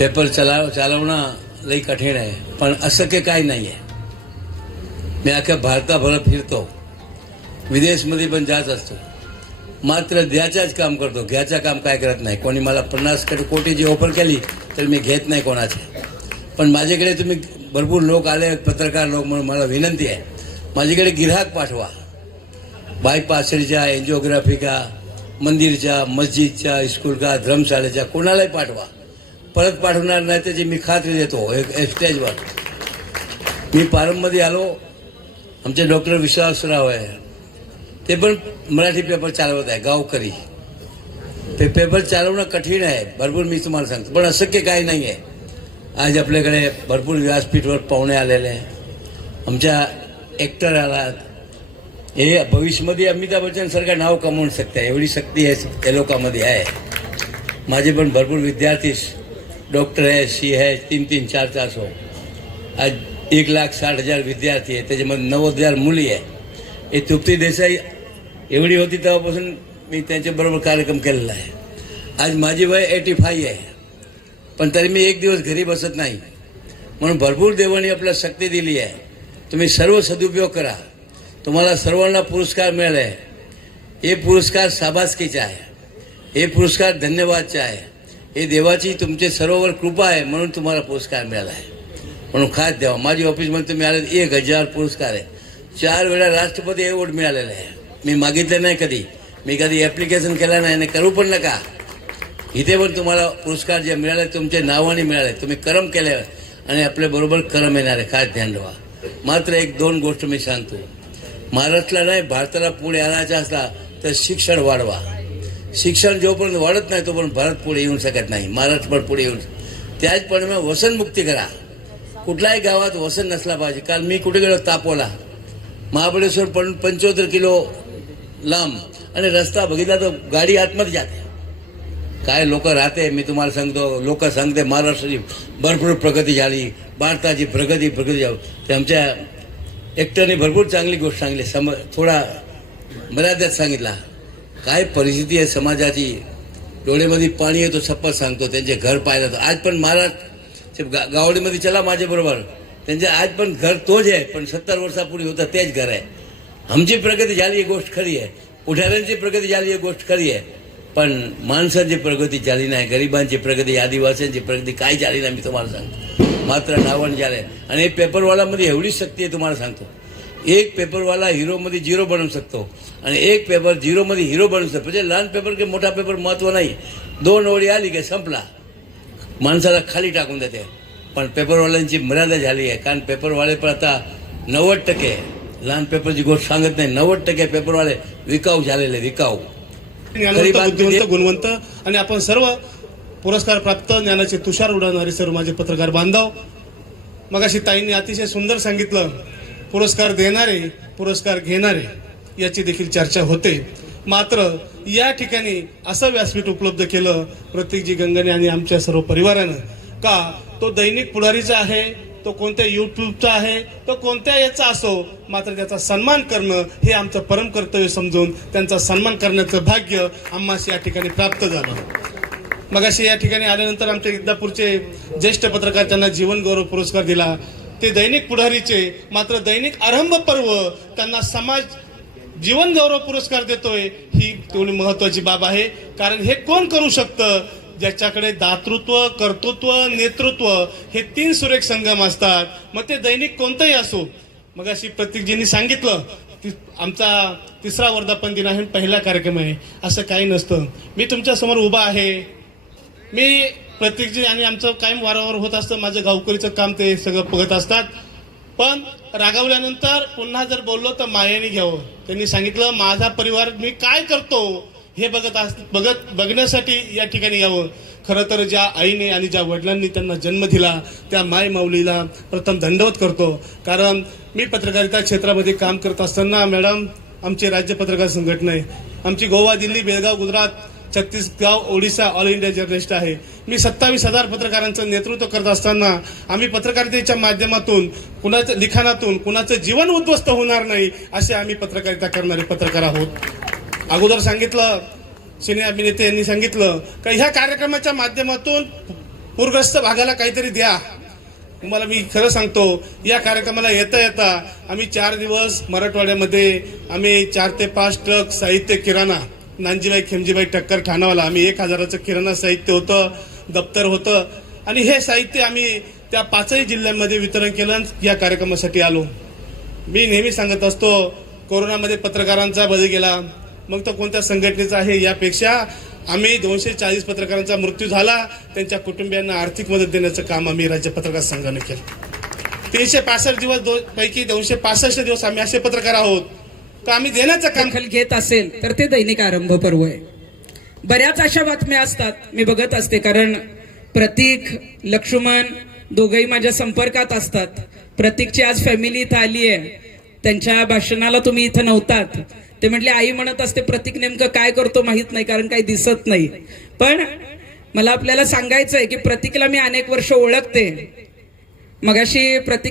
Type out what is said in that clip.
Paper चलाव चालवणं लई कठीण आहे पण असं काही नाही आहे मी अख्ख्या भारताभर फिरतो. विदेशमध्ये पण जात असतो. मात्र द्याच्याच काम करतो घ्याचं काम काय करत नाही. कोणी मला पन्नास कोटी कोटीची ऑफर केली तर मी घेत नाही कोणाचे. पण माझ्याकडे तुम्ही भरपूर लोक आले पत्रकार लोक म्हणून मला विनंती आहे. माझ्याकडे गिराहक पाठवा. बायपासच्या एन्जिओग्राफी का मंदिरच्या मस्जिदच्या स्कूल का धर्मशाळेच्या कोणालाही पाठवा. परत पाठवणार नाही त्याची मी खात्री देतो एक एस्टेजवर मी पारंमध्ये आलो आमचे डॉक्टर विश्वासराव आहे. ते पण मराठी पेपर चालवत आहे गावकरी. ते पेपर चालवणं कठीण आहे भरपूर मी तुम्हाला सांगतो. पण अशक्य काही नाही आहे. आज आपल्याकडे भरपूर व्यासपीठवर पाहुणे आलेले आहे. आमच्या ॲक्टर आलात. हे भविष्यामध्ये अमिताभ बच्चन सारखं नाव कमवू शकते एवढी शक्ती आहे या लोकांमध्ये आहे. माझे पण भरपूर विद्यार्थी डॉक्टर आहे सी आहे तीन तीन चार चार सौ. आज एक लाख साठ हजार विद्यार्थी आहे त्याच्यामध्ये नव्वद हजार मुली आहे. हे तृप्ती देसाई एवढी होती तेव्हापासून मी त्यांच्याबरोबर कार्यक्रम केलेला आहे. आज माझी वय एटी फाय आहे. पण तरी मी एक दिवस घरी बसत नाही. म्हणून भरपूर देवाने आपल्याला शक्ती दिली आहे. तुम्ही सर्व सदुपयोग करा. तुम्हाला सर्वांना पुरस्कार मिळाले. हे पुरस्कार शाबासकीचे आहे. हे पुरस्कार धन्यवादचे आहे. हे देवाची तुमचे सर्ववर कृपा आहे म्हणून तुम्हाला पुरस्कार मिळाला आहे. म्हणून खास द्यावा माझी ऑफिसमध्ये तुम्ही आले एक हजार पुरस्कार आहे. चार वेळा राष्ट्रपती अवॉर्ड मिळालेला आहे. मी मागितलं नाही कधी. मी कधी ॲप्लिकेशन केलं नाही आणि करू पण नका. इथे पण तुम्हाला पुरस्कार जे मिळाले तुमचे नावाने मिळाले. तुम्ही करम केले आणि आपल्याबरोबर करम येणार आहे. काय ध्यान ठेवा. मात्र एक दोन गोष्ट मी सांगतो. महाराष्ट्राला नाही भारताला पुढे आणायचा असला तर शिक्षण वाढवा. शिक्षण जोपर्यंत वाढत नाही तोपर्यंत भारत पुढे येऊ शकत नाही महाराष्ट्र पण पुढे येऊन त्याचप्रमाणे वसनमुक्ती करा कुठल्याही गावात वसन नसला पाहिजे काल मी कुठे गेलो तापोला महाबळेश्वर पण पंचोत्तर किलो लांब आणि रस्ता बघितला तर गाडी आतमध्ये जाते काय लोक राहते मी तुम्हाला सांगतो लोक सांगते महाराष्ट्राची भरपूर प्रगती झाली भारताची प्रगती प्रगती झाली ते आमच्या एकट्याने भरपूर चांगली गोष्ट सांगली सम थोडा मर्यादेत सांगितला काय परिस्थिती आहे समाजाची? डोळेमध्ये पाणी येतो सप्पत सांगतो त्यांचे घर पाहिलं तर आज पण महाराज गा गावडीमध्ये चला माझ्याबरोबर त्यांचे आज पण घर तोच आहे पण सत्तर वर्षापूर्वी होतं तेच घर आहे. आमची प्रगती झाली ही गोष्ट खरी आहे. पुढाऱ्यांची प्रगती झाली ही गोष्ट खरी आहे. पण माणसांची प्रगती झाली नाही गरिबांची प्रगती आदिवासींची प्रगती काय झाली नाही मी तुम्हाला सांगतो. मात्र नावण आहे आणि हे पेपरवालामध्ये एवढी शक्ती आहे तुम्हाला सांगतो. एक पेपरवाला हिरोमध्ये झिरो बनवू शकतो. आणि एक पेपर झिरोमध्ये हिरो बनवू शकतो. म्हणजे लहान पेपर की मोठा पेपर महत्त्व नाही. दोन ओळी आली की संपला. माणसाला खाली टाकून देते. पण पेपरवाल्यांची मर्यादा झाली आहे. कारण पेपरवाले पण आता नव्वद टक्के लहान पेपरची गोष्ट सांगत नाही. नव्वद टक्के पेपरवाले विकाऊ झालेले विकाऊ गुणवंत आणि आपण सर्व पुरस्कार प्राप्त ज्ञानाचे तुषार उडवणारे सर्व माझे पत्रकार बांधव मगाशी ताईंनी अतिशय सुंदर सांगितलं. पुरस्कार देणारे पुरस्कार घेणारे याची देखील चर्चा होते. मात्र या ठिकाणी असं व्यासपीठ उपलब्ध केलं प्रत्येकजी गंगणे आणि आमच्या सर्व परिवारानं का तो दैनिक पुढारीचा आहे तो कोणत्या युट्यूबचा आहे तो कोणत्या याचा असो मात्र त्याचा सन्मान करणं हे आमचं परम कर्तव्य समजून त्यांचा सन्मान करण्याचं भाग्य आम्हास या ठिकाणी प्राप्त झालं. मगाशी या ठिकाणी आल्यानंतर आमच्या इंदापूरचे ज्येष्ठ पत्रकार त्यांना जीवन गौरव पुरस्कार दिला. ते दैनिक पुढारीचे मात्र दैनिक आरंभ पर्व त्यांना समाज जीवन गौरव पुरस्कार देतोय ही तेवढी महत्वाची बाब आहे. कारण हे कोण करू शकतं? ज्याच्याकडे दातृत्व कर्तृत्व नेतृत्व हे तीन सुरेख संगम असतात. मग ते दैनिक कोणतंही असो. मग अशी प्रतीकजींनी सांगितलं ती- आमचा तिसरा वर्धापन दिन आहे पहिला कार्यक्रम आहे. असं काही नसतं. मी तुमच्यासमोर उभा आहे. मी प्रत्येकजी आणि आमचं कायम वारंवार होत असतं माझं गावकरीचं काम ते सगळं बघत असतात. पण रागावल्यानंतर पुन्हा जर बोललो तर मायाने घ्यावं. त्यांनी सांगितलं माझा परिवार मी काय करतो हे बघत अस बघत बघण्यासाठी या ठिकाणी यावं. खरं तर ज्या आईने आणि ज्या वडिलांनी त्यांना जन्म दिला त्या माय माऊलीला प्रथम दंडवत करतो. कारण मी पत्रकारिता क्षेत्रामध्ये काम करत असताना मॅडम आमची राज्य पत्रकार संघटना आहे. आमची Goa Delhi Belgaum Gujarat Chhattisgarh Odisha all India journalist आहे. मी सत्तावीस हजार पत्रकारांचं नेतृत्व करत असताना आम्ही पत्रकारितेच्या माध्यमातून कुणाचं लिखाणातून कुणाचं जीवन उद्ध्वस्त होणार नाही असे आम्ही पत्रकारिता करणारे पत्रकार आहोत. अगोदर सांगितलं सिने अभिनेते यांनी सांगितलं का ह्या कार्यक्रमाच्या माध्यमातून पूरग्रस्त भागाला काहीतरी द्या. तुम्हाला मी खरं सांगतो या कार्यक्रमाला येता येता आम्ही चार दिवस मराठवाड्यामध्ये आम्ही चार ते पाच ट्रक साहित्य किराणा नानजीबाई खेमजीबाई टक्कर ठाणावाला. आम्ही एक हजाराचं किराणा साहित्य होतं दप्तर होतं. आणि हे साहित्य आम्ही त्या पाचही जिल्ह्यांमध्ये वितरण केलं या कार्यक्रमासाठी आलो. मी नेहमी सांगत असतो कोरोनामध्ये पत्रकारांचा बळी गेला. मग तो कोणत्या संघटनेचा आहे यापेक्षा आम्ही दोनशे चाळीस पत्रकारांचा मृत्यू झाला. त्यांच्या कुटुंबियांना आर्थिक मदत देण्याचं काम आम्ही राज्य पत्रकार संघाने केलं. तीनशे पासष्ट दिवस दो, पैकी दोनशे पासष्ट दिवस आम्ही असे पत्रकार आहोत. तर आम्ही देण्याचं दखल घेत असेल तर ते दैनिक आरंभ पर्व आहे बऱ्याच अशा बातम्या असतात मी बघत असते कारण प्रतीक लक्ष्मण दोघही माझ्या संपर्कात असतात. प्रतीकची आज फॅमिली इथं आली आहे. त्यांच्या भाषणाला तुम्ही इथं नव्हतात. ते म्हटले आई म्हणत असते प्रतीक नेमकं काय करतो माहीत नाही कारण काही दिसत नाही. पण मला आपल्याला सांगायचं आहे की प्रतीकला मी अनेक वर्ष ओळखते. मगाशी प्रतीक